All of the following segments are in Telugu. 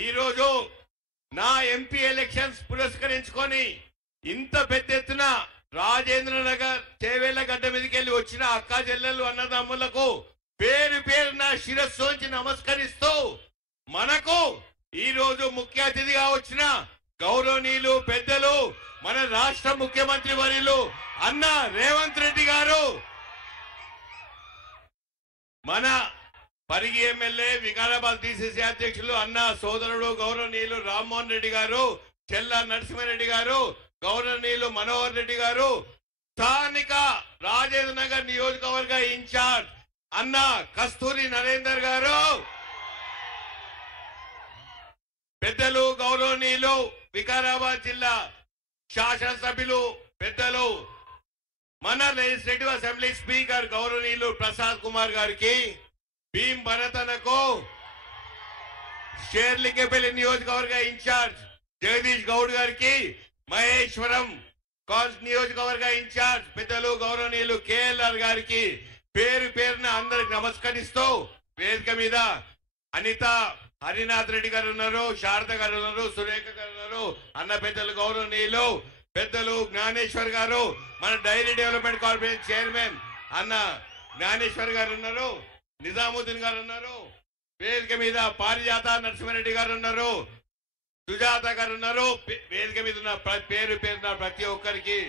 ఈ రోజు నా ఎంపీ ఎలక్షన్స్ పురస్కరించుకొని ఇంత పెద్ద ఎత్తున రాజేంద్ర నగర్ చేవేళ్ల గడ్డ మీదకి వెళ్ళి వచ్చిన అక్క చెల్లెలు అన్నదమ్ములకు పేరు పేరున శిరస్సు వంచి నమస్కరిస్తూ మనకు ఈ రోజు ముఖ్య అతిథిగా వచ్చిన గౌరవనీయులు పెద్దలు మన రాష్ట్ర ముఖ్యమంత్రి వర్యులు అన్న రేవంత్ రెడ్డి గారు, మన పరిగి ఎమ్మెల్యే వికారాబాద్ డిసిసి అధ్యక్షులు అన్న సోదరుడు గౌరవనీయులు రామ్మోహన్ రెడ్డి గారు, చెల్ల నరసింహారెడ్డి గారు, గౌరవనీయులు మనోహర్ రెడ్డి గారు, స్థానిక రాజేంద్ర నగర్ నియోజకవర్గ ఇన్ఛార్జ్ అన్న కస్తూరి నరేందర్ గారు, పెద్దలు గౌరవనీయులు వికారాబాద్ జిల్లా శాసనసభ్యులు పెద్దలు మన లెజిస్లేటివ్ అసెంబ్లీ స్పీకర్ గౌరవనీయులు ప్రసాద్ కుమార్ గారికి, భీం భరతనకు, షేర్లింగపల్లి నియోజకవర్గ ఇన్ఛార్జ్ జగదీష్ గౌడ్ గారికి, మహేశ్వరం నియోజకవర్గ ఇన్ఛార్జ్ పెద్దలు గౌరవనీయులు కేఎల్ఆర్ గారికి పేరు పేరున అందరికి నమస్కరిస్తూ వేదిక మీద అనిత హరినాథ్ రెడ్డి గారు ఉన్నారు, శారద గారు ఉన్నారు, సురేఖ గారు ఉన్నారు, అన్న పెద్దలు గౌరవనీయులు పెద్దలు జ్ఞానేశ్వర్ గారు, మన డైరీ డెవలప్మెంట్ కార్పొరేషన్ చైర్మన్ అన్న జ్ఞానేశ్వర్ గారు ఉన్నారు, నిజాముద్దీన్ గారు ఉన్నారు, వేదిక మీద పారిజాత నరసింహారెడ్డి గారు ఉన్నారు, సుజాత గారు ఉన్నారు, వేదిక మీద ఉన్న పేరు పేరున ప్రతి ఒక్కరికి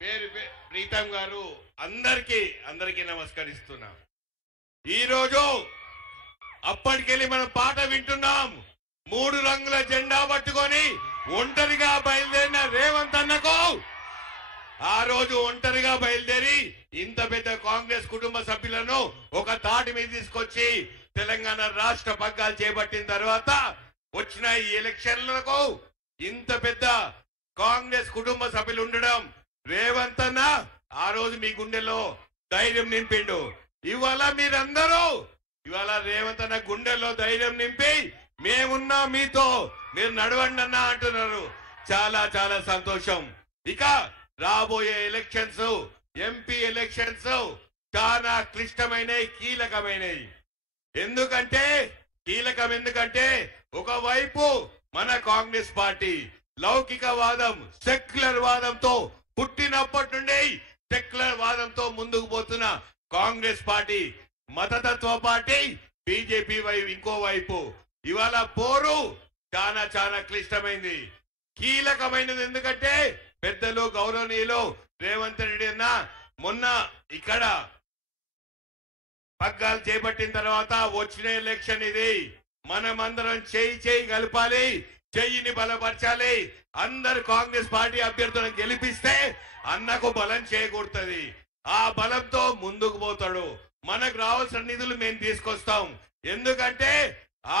పేరు ప్రీతం గారు అందరికీ నమస్కరిస్తున్నా. ఈ రోజు అప్పటికెళ్ళి మనం పాట వింటున్నాం. 3 రంగుల జెండా పట్టుకొని ఒంటరిగా బయలుదేరిన రేవంత్ అన్నకు ఆ రోజు ఒంటరిగా బయలుదేరి ఇంత పెద్ద కాంగ్రెస్ కుటుంబ సభ్యులను ఒక తాటి మీద తీసుకొచ్చి తెలంగాణ రాష్ట్ర పగ్గాలు చేపట్టిన తర్వాత వచ్చిన ఈ ఎలక్షన్లకు ఇంత పెద్ద కాంగ్రెస్ కుటుంబ సభ్యులు ఉండడం రేవంత్ అన్న ఆ రోజు మీ గుండెలో ధైర్యం నింపిండు. ఇవాళ మీరందరూ రేవంత్ అన్న గుండెల్లో ధైర్యం నింపి మేమున్నా మీతో మీరు నడవండి అన్న అంటున్నారు. చాలా చాలా సంతోషం. ఇక రాబోయే ఎలక్షన్స్ ఎంపీ ఎలక్షన్స్ చాలా క్లిష్టమైనవి, కీలకమైనవి. ఎందుకంటే ఒకవైపు మన కాంగ్రెస్ పార్టీ లౌకికవాదం సెక్యులర్ వాదంతో పుట్టినప్పటి నుండి సెక్యులర్ వాదంతో ముందుకు పోతున్న కాంగ్రెస్ పార్టీ, మతతత్వ పార్టీ బీజేపీ ఇంకో వైపు ఇవాళ పోరు చాలా చాలా క్లిష్టమైంది, కీలకమైనది. ఎందుకంటే పెద్దలు గౌరవనీయులు రేవంత్ రెడ్డి అన్న మొన్న ఇక్కడ పగ్గాలు చేపట్టిన తర్వాత వచ్చిన ఎలక్షన్ ఇది. మనమందరం చేయి కలపాలి, చెయ్యిని బలపరచాలి. అందరు కాంగ్రెస్ పార్టీ అభ్యర్థులను గెలిపిస్తే అన్నకు బలం చేకూరుతుంది. ఆ బలంతో ముందుకు పోతాడు. మనకు రావాల్సిన నిధులు మేము తీసుకొస్తాం. ఎందుకంటే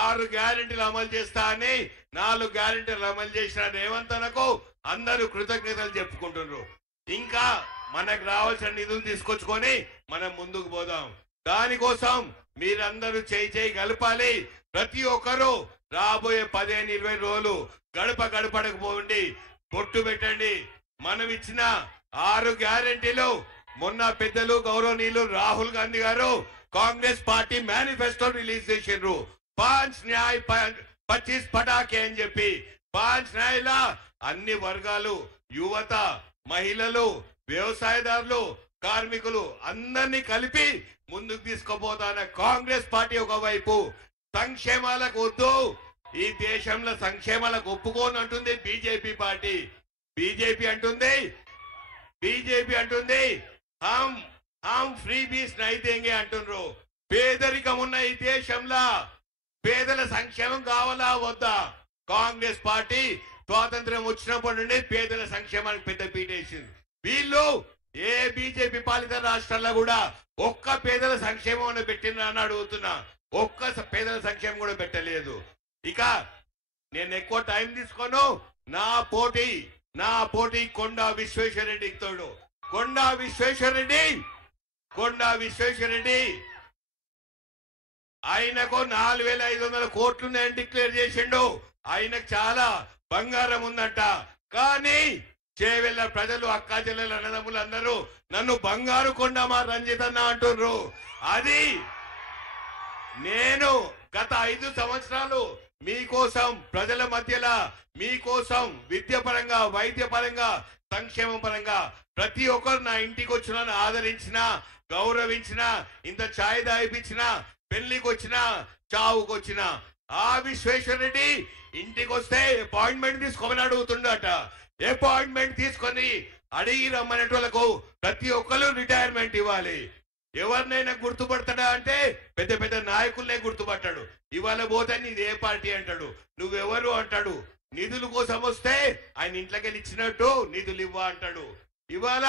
6 గ్యారెంటీలు అమలు చేస్తా అని 4 గ్యారెంటీలు అమలు చేసిన రేవంత్ అన్నకు అందరూ కృతజ్ఞతలు చెప్పుకుంటున్నారు. ఇంకా మనకు రావాల్సిన నిధులు తీసుకొచ్చుకొని మనం ముందుకు పోదాం. దానికోసం మీరందరూ చేయి కలపాలి. ప్రతి ఒక్కరూ రాబోయే 15-20 రోజులు గడపకు పోండి, బొట్టు పెట్టండి. మనం ఇచ్చిన 6 గ్యారెంటీలు మొన్న పెద్దలు గౌరవనీయులు రాహుల్ గాంధీ గారు కాంగ్రెస్ పార్టీ మేనిఫెస్టో రిలీజ్ చేసిండ్రు. 5 న్యాయ్ 25 పటాకే అని చెప్పి 5 న్యాయల అన్ని వర్గాలు, యువత, మహిళలు, వ్యవసాయదారులు, కార్మికులు అందరినీ కలిపి ముందుకు తీసుకుపోతాన కాంగ్రెస్ పార్టీ ఒకవైపు. సంక్షేమాలకు వద్దు, ఈ దేశంలో సంక్షేమాలకు ఒప్పుకోని అంటుంది బీజేపీ పార్టీ. బీజేపీ అంటుంది హమ్ ఫ్రీ బీస్ నై దేంగే అంటున్నారు. పేదరికం ఉన్న ఈ దేశంలో పేదల సంక్షేమం కావాలా వద్దా? కాంగ్రెస్ పార్టీ స్వాతంత్ర్యం వచ్చినప్పటి నుండి పేదల సంక్షేమానికి పెద్ద పీటేసింది. వీళ్ళు ఏ బీజేపీ పాలిత రాష్ట్రాల్లో కూడా ఒక్క పేదల సంక్షేమం పెట్టిన అని అడుగుతున్నా. ఒక్క పేదల సంక్షేమం కూడా పెట్టలేదు. ఇక నేను ఎక్కువ టైం తీసుకోను. నా పోటీ కొండా విశ్వేశ్వరరెడ్డికి తోడు. కొండా విశ్వేశ్వరరెడ్డి ఆయనకు 4,500 కోట్లు నేను డిక్లేర్ చేసిండు. ఆయనకు చాలా బంగారం ఉందంట. కానీ చేవెళ్ళ ప్రజలు, అక్క చెల్లెల అన్నదమ్ములు అందరూ నన్ను బంగారు కొండ మా రంజిత్ అన్న అంటున్నారు. అది నేను గత 5 సంవత్సరాలు మీకోసం ప్రజల మధ్యలో మీకోసం విద్య పరంగా వైద్య పరంగా సంక్షేమ పరంగా ప్రతి ఒక్కరు నా ఇంటికి వచ్చిన ఆదరించిన గౌరవించిన ఇంత ఛాయ్ దాయిపించిన పెళ్లికి వచ్చిన చావుకు వచ్చిన ఆ విశ్వేశ్వర రెడ్డి ఇంటికి వస్తే అపాయింట్మెంట్ తీసుకోమని అడుగుతుండట. అపాయింట్మెంట్ తీసుకొని అడిగి రమ్మనేటోళ్లకు ప్రతి ఒక్కరు రిటైర్మెంట్ ఇవ్వాలి. ఎవరినైనా గుర్తుపడతాడా అంటే పెద్ద పెద్ద నాయకులనే గుర్తుపట్టాడు. ఇవాళ పోతే నీది ఏ పార్టీ అంటాడు, నువ్వెవరు అంటాడు. నిధుల కోసం వస్తే ఆయన ఇంట్లోకి ఇచ్చినట్టు నిధులు ఇవ్వ అంటాడు. ఇవాళ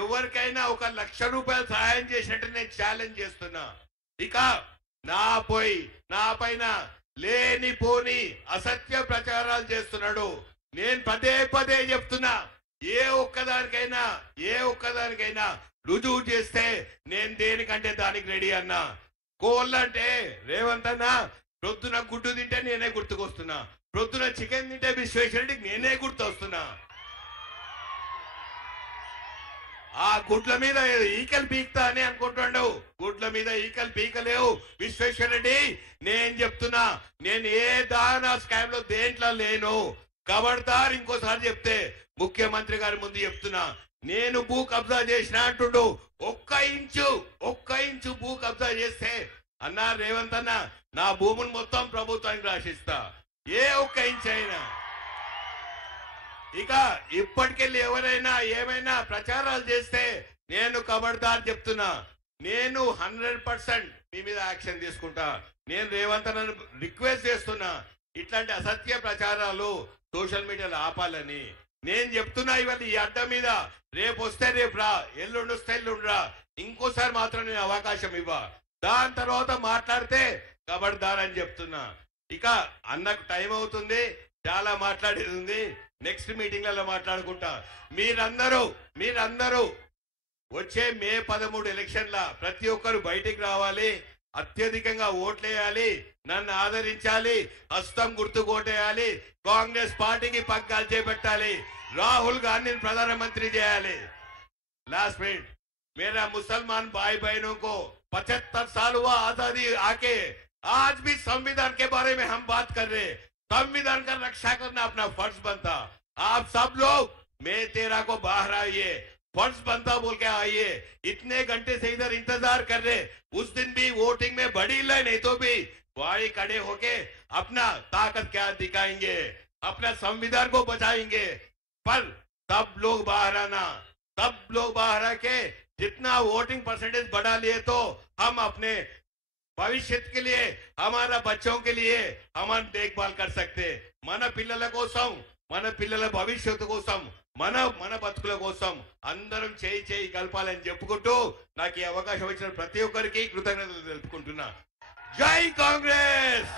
ఎవరికైనా 1 లక్ష రూపాయలు సహాయం చేసినట్టు నేను ఛాలెంజ్ చేస్తున్నా. ఇక నా పైన లేనిపోని అసత్య ప్రచారాలు చేస్తున్నాడు. నేను పదే పదే చెప్తున్నా, ఏ ఒక్కదానికైనా రుజువు చేస్తే నేను దేనికంటే దానికి రెడీ అన్నా. కోళ్ళంటే రేవంత్ అన్న ప్రొద్దున గుడ్డు తింటే నేనే గుర్తుకొస్తున్నా, ప్రొద్దున చికెన్ తింటే విశ్వేశ్వరుడికి నేనే గుర్తొస్తున్నా. ఆ గుడ్ల మీద ఈకలు పీకుతా అని అనుకుంటాడు. గుడ్ల మీద ఈకలు పీకలేవు విశ్వేశ్వరరెడ్డి. నేను చెప్తున్నా, నేను ఏ దానా స్కామ్ లో దేంట్లో లేను. ఖబర్దార్ ఇంకోసారి చెప్తే ముఖ్యమంత్రి గారి ముందు చెప్తున్నా, నేను భూ కబ్జా చేసిన అంటుండు. ఒక్క ఇంచు భూ కబ్జా చేస్తే అన్నా రేవంత్ అన్న నా భూములు మొత్తం ప్రభుత్వానికి రాసిస్తా, ఏ ఒక్క ఇంచు అయినా. ఇక ఇప్పటికెళ్ళి ఎవరైనా ఏమైనా ప్రచారాలు చేస్తే నేను ఖబర్దార్ చెప్తున్నా, నేను 100% మీ మీద యాక్షన్ తీసుకుంటా. నేను రేవంత్ అన్నను రిక్వెస్ట్ చేస్తున్నా, ఇట్లాంటి అసత్య ప్రచారాలు సోషల్ మీడియాలో ఆపాలని నేను చెప్తున్నా. ఇవాళ ఈ అడ్డ మీద రేపు వస్తే రేపు రా, ఎల్లుండి వస్తే ఎల్లుండి రా, ఇంకోసారి మాత్రం నేను అవకాశం ఇవ్వ. దాని తర్వాత మాట్లాడితే ఖబర్దార్ అని చెప్తున్నా. ఇక అన్నకు టైం అవుతుంది, చాలా మాట్లాడేది ఉంది. నెక్స్ట్ మీటింగ్లలో మాట్లాడుకుంటా. మీరందరూ వచ్చే మే 13 ఎలక్షన్ల ప్రతి ఒక్కరు బయటికి రావాలి, అత్యధికంగా ఓట్లేయాలి, నన్ను ఆదరించాలి, హస్తం గుర్తు ఓటేయాలి, కాంగ్రెస్ పార్టీకి పగ్గాలు చేపట్టాలి, రాహుల్ గాంధీని ప్రధానమంత్రి చేయాలి. लास्ट मिनट, मेरा मुसलमान भाई बहनों को 75 साल हुआ आजादी आके, आज भी संविधान के बारे में हम बात कर रहे। संविधान का रक्षा करना अपना फर्ज बनता। आप सब लोग मैं तेरा को बाहर आइए, फर्ज बनता बोल के आइए। इतने घंटे से इधर इंतजार कर रहे, उस दिन भी वोटिंग में बड़ी लाइन नहीं तो भी वही खड़े होके अपना ताकत क्या दिखाएंगे, अपना संविधान को बचाएंगे। पर सब लोग बाहर आना, सब लोग बाहर आके जितना वोटिंग परसेंटेज बढ़ा लिए तो हम अपने भविष्य के लिए, हमारा बच्चों के लिए हम देखभाल कर सकते। మన పిల్లల కోసం, మన పిల్లల భవిష్యత్తు కోసం, మన బతుకుల కోసం అందరం చేయి కలపాలని చెప్పుకుంటూ నాకు ఈ అవకాశం ఇచ్చిన ప్రతి ఒక్కరికి కృతజ్ఞతలు తెలుపుకుంటున్నా. జై కాంగ్రెస్.